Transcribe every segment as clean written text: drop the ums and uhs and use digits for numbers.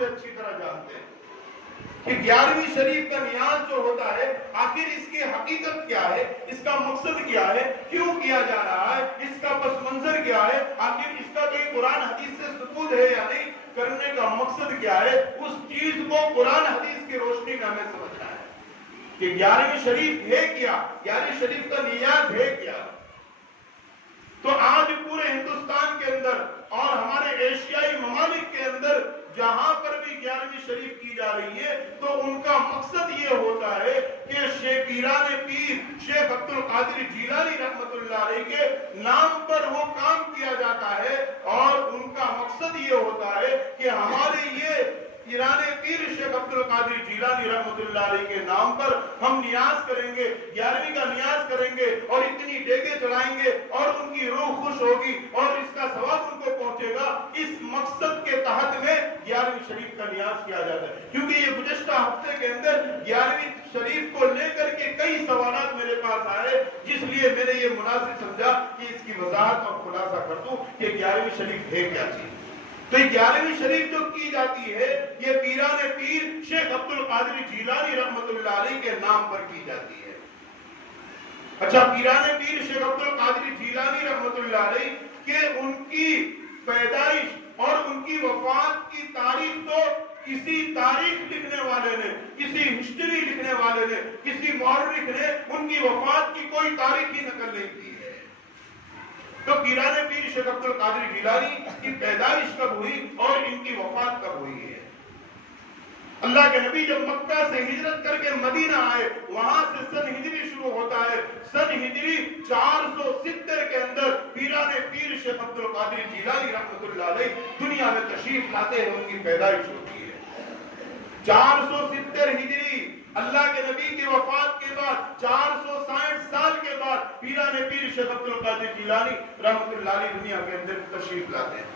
سے اچھی طرح جانتے ہیں کہ 11ویں شریف کا نیاز جو ہوتا ہے آخر اس کی حقیقت کیا ہے، اس کا مقصد کیا ہے، کیوں کیا جا رہا ہے، اس کا پس منظر کیا ہے، آخر اس کا کوئی قرآن حدیث سے ثبوت ہے یا نہیں، کرنے کا مقصد کیا ہے، اس چیز کو قرآن حدیث کی روشنی میں ہمیں سمجھنا ہے کہ 11ویں شریف ہے کیا، 11ویں شریف کا نیاز ہے کیا۔ تو آج پورے ہندوستان کے اندر اور ہمارے ایشیائی ممالک کے اندر جہاں پر بھی 11ویں شریف کی جا رہی ہے تو ان کا مقصد یہ ہوتا ہے کہ پیران پیر شیخ عبد القادر جیلانی رحمت اللہ علیہ کے نام پر وہ کام کیا جاتا ہے، اور ان کا مقصد یہ ہوتا ہے کہ ہمارے یہ پیران پیر شیخ عبد القادر جیلانی رحمت اللہ علیہ کے نام پر ہم نیاز کریں گے، 11ویں کا نیاز کریں گے اور اتنی ڈیگے چڑھائیں گے اور ان کی روح خوش ہوگی اور اس کا ثواب ان کو پہنچے گا۔ اس مقصد کے تحت میں 11ویں شریف کا نیاز کیا جاتا ہے، کیونکہ یہ گزشتہ ہفتے کے اندر 11ویں شریف کو لے کر کے کئی سوالات میرے پاس آئے، جس لیے میں نے یہ مناسب سمجھا کہ اس کی وضاحت اور خلاصہ کر دوں کہ 11ویں شریف ہے کیا چیز۔ تو 11ویں شریف جو کی جاتی ہے یہ پیران پیر شیخ عبد القادر جیلانی رحمت اللہ علیہ کے نام پر کی جاتی ہے۔ اچھا، پیران پیر شیخ عبد القادر جیلانی رحمت اللہ علیہ کہ ان کی پیدائش اور ان کی وفات کی تاریخ تو کسی تاریخ لکھنے والے نے، کسی ہسٹری لکھنے والے نے، کسی مورخ نے ان کی وفات کی کوئی تاریخی نقل نہیں کی ہے۔ تو پیران پیر شیخ عبد القادر جیلانی کی پیدائش کب ہوئی اور ان کی وفات کب ہوئی ہے؟ اللہ کے نبی جب مکہ سے ہجرت کر کے مدینہ آئے، وہاں سے سن ہجری شروع ہوتا ہے۔ سن ہجری 470 کے اندر پیران پیر شیخ عبد القادر جیلانی رحمت اللہ علیہ دنیا میں تشریف لاتے ہیں، ان کی پیدائش ہوتی ہے 470 ہجری۔ اللہ کے نبی کی وفات کے بعد 460 سال کے بعد پیران پیر شیخ عبد القادر جیلانی رحمت اللہ علیہ دنیا کے اندر تشریف لاتے ہیں،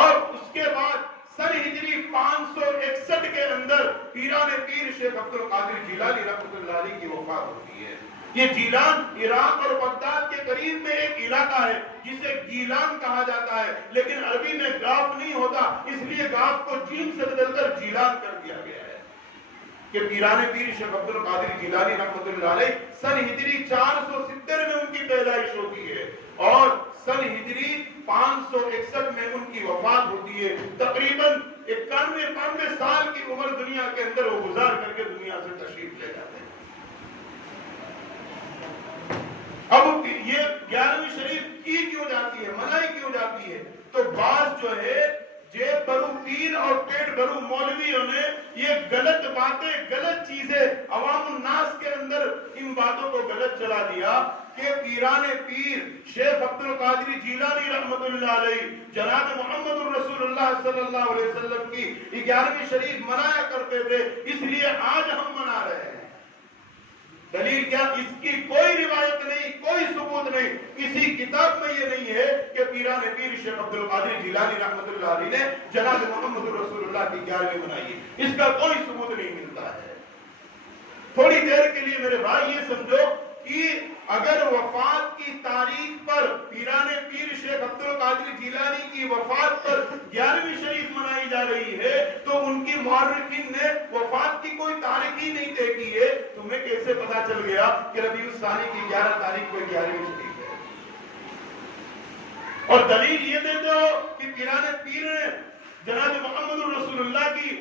اور اس کے بعد سن ہجری 561 کے اندر پیران پیر شیخ عبد القادر جیلانی رحمت اللہ علیہ کی وفات ہوتی ہے۔ یہ جیلان عراق اور بغداد کے قریب میں ایک علاقہ ہے جسے گیلان کہا جاتا ہے، لیکن عربی میں گاف نہیں ہوتا، اس لیے گاف کو جیم سے بدل کر جیلان کر دیا گیا ہے کہ پیران پیر شیخ عبد القادر جیلانی رحمت اللہ علیہ سن ہجری 470 میں ان کی پیدائش ہوتی ہے اور سن ہجری 561 میں ان کی وفات ہوتی ہے۔ تقریباً 91-92 سال کی عمر دنیا کے اندر وہ گزار کر کے دنیا سے تشریف لے جاتے ہیں۔ اب یہ 11ویں شریف کی کیوں جاتی ہے، منائی کیوں جاتی ہے؟ تو بعض جو ہے جیب برو پیر اور پیٹ برو مولویوں نے یہ غلط باتیں، غلط چیزیں عوام الناس کے اندر ان باتوں کو غلط چلا دیا کہ پیران پیر شیخ عبد القادر جیلانی رحمت اللہ علیہ جناب محمد الرسول اللہ صلی اللہ علیہ وسلم کی 11ویں شریف منایا کرتے تھے، اس لیے آج ہم منا رہے ہیں۔ دلیل کیا؟ اس کی کوئی روایت نہیں، کوئی ثبوت نہیں، کسی کتاب میں یہ نہیں ہے کہ پیران پیر شیخ عبد القادر جیلانی رحمت اللہ علیہ نے جناب محمد رسول اللہ کی 11ویں منائی، اس کا کوئی ثبوت نہیں ملتا ہے۔ تھوڑی دیر کے لیے میرے بھائی یہ سمجھو کہ اگر وفات کی تاریخ پر پیران پیر شیخ عبد القادر جیلانی کی وفات پر 11ویں شریف منائی جا رہی ہے تو ان کی مورخین نے وفات کی کوئی تاریخ ہی نہیں طے کی ہے، تمہیں کیسے پتا چل گیا کہ ربیع الثانی کی 11 تاریخ کو 11ویں شریف ہے؟ اور دلیل یہ دیتے ہو کہ پیران پیر نے جناب محمد رسول اللہ کی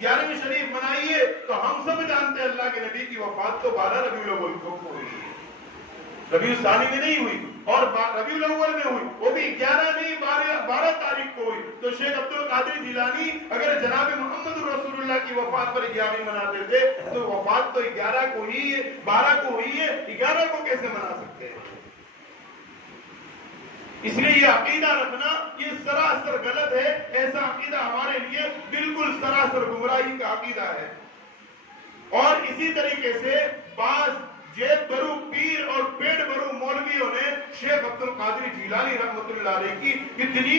11ویں شریف منائی ہے، تو ہم سب جانتے ہیں اللہ کے نبی کی وفات تو 12 ربیع الاول کو ہوئی ہے، ربیع الثانی میں نہیں ہوئی، اور ربیع الاول میں ہوئی، وہ بھی 11 نہیں 12 تاریخ کو ہوئی۔ تو شیخ عبد القادر جیلانی اگر جناب محمد رسول اللہ کی وفات پر 11ویں مناتے تھے تو وفات تو 11 کو ہی ہے، 12 کو ہوئی ہے، 11 کو کیسے منا سکتے ہیں؟ اس لیے یہ عقیدہ رکھنا یہ سراسر غلط ہے، ایسا عقیدہ ہمارے لیے بالکل سراسر گمراہی کا عقیدہ ہے۔ اور اسی طریقے سے بعض جیب برو پیر اور پیٹ برو مولویوں نے شیخ عبد القادر جیلانی رحمت اللہ علیہ کی اتنی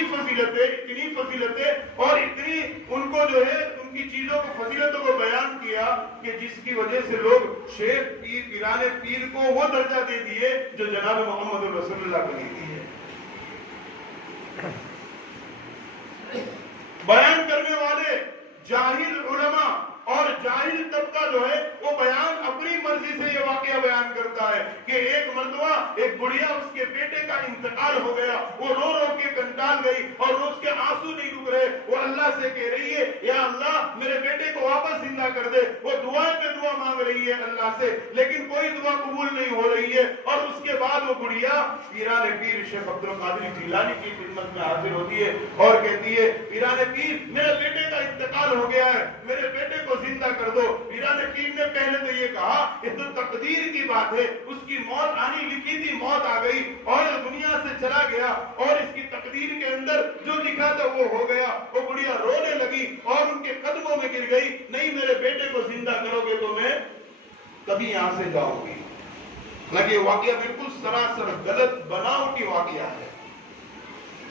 فضیلتیں اور اتنی ان کو جو ہے ان کی چیزوں کو فضیلتوں کو بیان کیا کہ جس کی وجہ سے لوگ شیخ پیر پیران پیر کو وہ درجہ دے دیے جو جناب محمد رسول اللہ کو دی ہے۔ بیان کرنے والے جاہل علماء اور جاہل طبقہ جو ہے وہ بیان اپنی مرضی سے یہ واقعہ بیان کرتا ہے کہ ایک مرتبہ ایک بڑھیا اس کے بیٹے کا انتقال ہو گیا، وہ رو رو کے کنٹال گئی اور اس کے آنسو نہیں رک رہے، وہ اللہ سے کہہ رہی ہے یا اللہ میرے بیٹے کو واپس زندہ کر دے، وہ دعا پہ دعا مانگ رہی ہے اللہ سے، لیکن کوئی دعا قبول نہیں ہو رہی ہے۔ اور اس کے بعد وہ بڑھیا پیران پیر شیخ عبد القادر جیلانی کی خدمت میں حاضر ہوتی ہے اور کہتی ہے پیران پیر میرے بیٹے کا انتقال ہو گیا ہے، میرے بیٹے کو زندہ کر دو۔ پیران پیر نے پہلے تو یہ کہا یہ تو تقدیر کی بات ہے، اس کی موت آنی لکھی تھی، موت آ گئی اور دنیا سے چلا گیا اور اس کی تقدیر کے اندر جو لکھا تھا وہ ہو گیا۔ وہ بڑھیا رونے لگی اور ان کے قدموں میں گر گئی، نہیں میرے بیٹے کو زندہ کرو گے تو میں کبھی یہاں سے جاؤں گی۔ حالانکہ یہ واقعہ بالکل سراسر غلط بناوٹی واقعہ ہے۔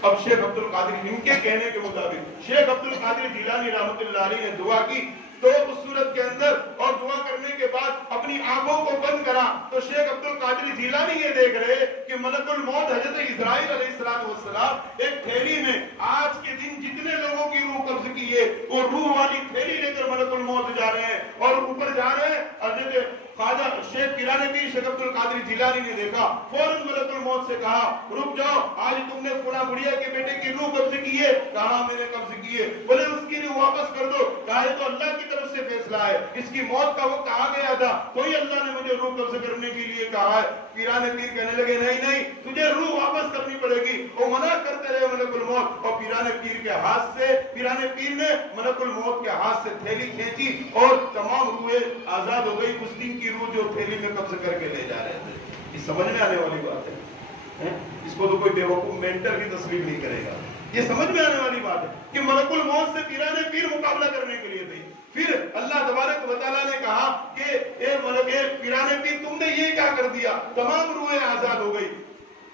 اب شیخ عبد القادر ان کے کہنے کے مطابق شیخ عبد القادر جیلانی رحمۃ اللہ علیہ نے دعا کی تو اس صورت کے اندر اور دعا کرنے کے بعد اپنی آنکھوں کو بند کرا تو شیخ عبد القادر جیلانی یہ دیکھ رہے کہ ملک الموت حضرت اسرائیل علیہ السلام ایک تھیلی میں آج کے دن جتنے لوگوں کی روح قبض کی ہے وہ روح والی تھیلی لے کر ملک الموت جا رہے ہیں اور اوپر جا رہے ہیں۔ حضرت خواجہ شیخ پیران پیر شیخ عبد القادر جیلانی نے دیکھا، فوراً ملک الموت سے کہا رک جاؤ، آج تم نے فلاں بڑھیا کے بیٹے کی روح قبض کی ہے؟ کہا میں نے قبض کی ہے۔ بولے اس کی روح واپس کر دو۔ کہا یہ تو اللہ کی طرف سے فیصلہ ہے، اس کی موت کا وقت آ گیا تھا، کوئی اللہ نے مجھے روح قبض کرنے کے لیے کہا ہے۔ پیران پیر کہنے لگے نہیں تجھے روح واپس کرنی پڑے گی۔ وہ منع کرتے رہے ملک الموت اور پیران پیر کے ہاتھ سے پیران پیر نے ملک الموت کے ہاتھ سے تھیلی کھینچی اور تمام روحیں آزاد ہو گئی، اس دن کی روح جو تھیلی میں قبض کر کے لے جا رہے تھے۔ یہ سمجھ میں آنے والی بات ہے، اس کو تو کوئی بیوقوف مینٹر بھی تسلیم نہیں کرے گا۔ یہ سمجھ میں آنے والی بات ہے کہ ملک الموت سے پیران پیر مقابلہ کرنے کے لیے تھے۔ پھر اللہ تبارک و تعالیٰ نے کہا کہ اے ملک پیران پیر تم نے یہ کیا کر دیا، تمام روحیں آزاد ہو گئی۔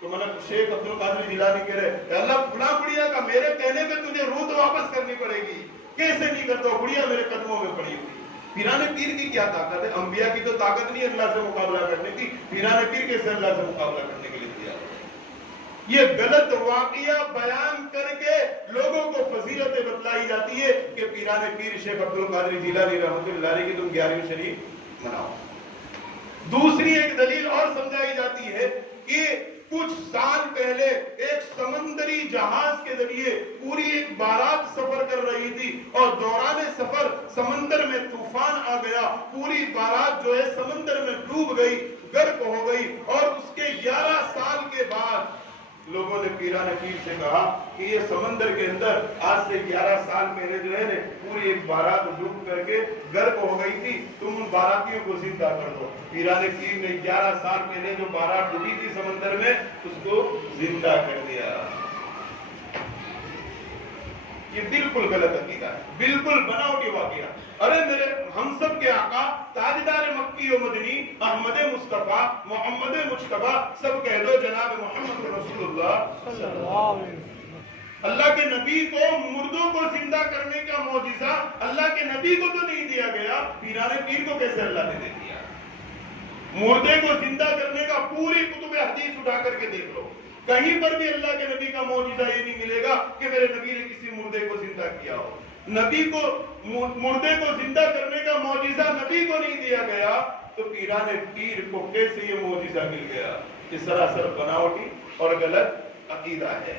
تو ملک شیخ عبد القادر جیلانی کہہ رہے اے اللہ فلاں بڑھیا کا میرے کہنے پہ تجھے روح تو واپس کرنی پڑے گی، کیسے نہیں کرتا؟ بڑھیا میرے قدموں میں پڑی ہوئی۔ پیران پیر کی کیا طاقت ہے؟ انبیاء کی تو طاقت نہیں اللہ سے مقابلہ کرنے کی، پیران پیر کیسے اللہ سے مقابلہ کرنے کے لیے تیار؟ یہ غلط واقعہ بیان کر کے لوگوں کو فضیلتیں بتلائی جاتی ہے کہ پیران پیر شیخ عبد القادر جیلانی رحمۃ اللہ علیہ کی تم 11ویں شریف مناؤ۔ دوسری ایک دلیل اور سمجھائی جاتی ہے کہ کچھ سال پہلے ایک سمندری جہاز کے ذریعے پوری ایک بارات سفر کر رہی تھی اور دوران سفر سمندر میں طوفان آ گیا، پوری بارات جو ہے سمندر میں ڈوب گئی، غرق ہو گئی اور اس کے 11 سال کے بعد لوگوں نے پیران پیر سے کہا کہ یہ سمندر کے اندر آج سے 11 سال پہلے جو ہے پوری ایک بارات ڈوب کر کے غرق ہو گئی تھی، تم ان باراتیوں کو زندہ کر دو۔ پیران پیر نے 11 سال پہلے جو بارات ڈوبی تھی سمندر میں اس کو زندہ کر دیا۔ یہ بالکل غلط عقیدہ ہے، بالکل بناوٹی واقعہ۔ ارے میرے ہم سب کے آقا تاجدار مکی و مدنی احمد مصطفیٰ محمد مجتبیٰ سب کہہ دو جناب محمد رسول اللہ صلی اللہ علیہ وسلم۔ اللہ کے نبی کو مردوں کو زندہ کرنے کا معجزہ اللہ کے نبی کو تو نہیں دیا گیا، پیران پیر کو کیسے اللہ نے دے دیا؟ مردے کو زندہ کرنے کا پوری کتب حدیث اٹھا کر کے دیکھ لو، کہیں پر بھی اللہ کے نبی کا معجزہ یہ نہیں ملے گا کہ میرے نبی نے کسی مردے کو زندہ کیا ہو۔ نبی کو مردے کو زندہ کرنے کا معجزہ نبی کو نہیں دیا گیا تو پیران پیر کو کیسے یہ معجزہ مل گیا؟ یہ سراسر بناوٹی اور غلط عقیدہ ہے۔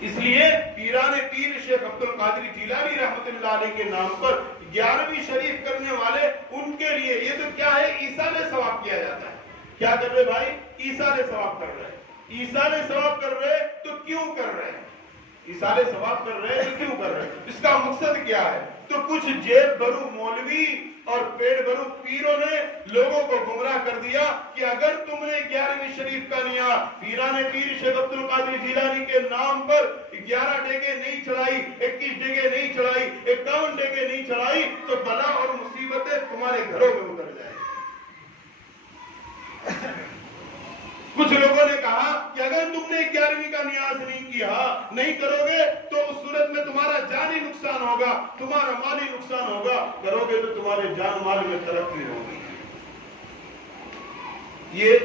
اس لیے پیران پیر شیخ عبد القادر جیلانی رحمۃ اللہ علیہ کے نام پر 11ویں شریف کرنے والے ان کے لیے یہ تو کیا ہے، ایصال ثواب کیا جاتا ہے۔ کیا کر رہے بھائی؟ ایصال ثواب کر رہے۔ ایصال ثواب کر رہے تو کیوں کر رہے ہیں؟ ایصال ثواب کر رہے تو کیوں کر رہے ہیں؟ اس کا مقصد کیا ہے؟ تو کچھ جیب بھرو مولوی اور پیڑ بھرو پیروں نے لوگوں کو گمراہ کر دیا کہ اگر تم نے 11ویں شریف کا نیا پیران پیر شیخ عبد القادر جیلانی کے نام پر 11 ڈیگے نہیں چڑھائی، 21 ڈیگے نہیں چڑھائی، 51 ڈیگے نہیں چڑھائی تو بلا اور مصیبتیں تمہارے گھروں میں اتر جائیں۔ کچھ لوگوں نے کہا کہ اگر تم نے 11ویں کا نیاز نہیں کیا، نہیں کرو گے تو اس صورت میں تمہارا جانی نقصان ہوگا، تمہارا مالی نقصان ہوگا، کرو گے تو تمہارے جان مال میں ترقی ہوگی۔ یہ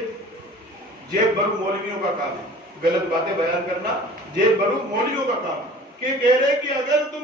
جیب بھرو مولویوں کا کام ہے، غلط باتیں بیان کرنا جیب بھرو مولویوں کا کام ہے کہ کہہ رہے کہ اگر تم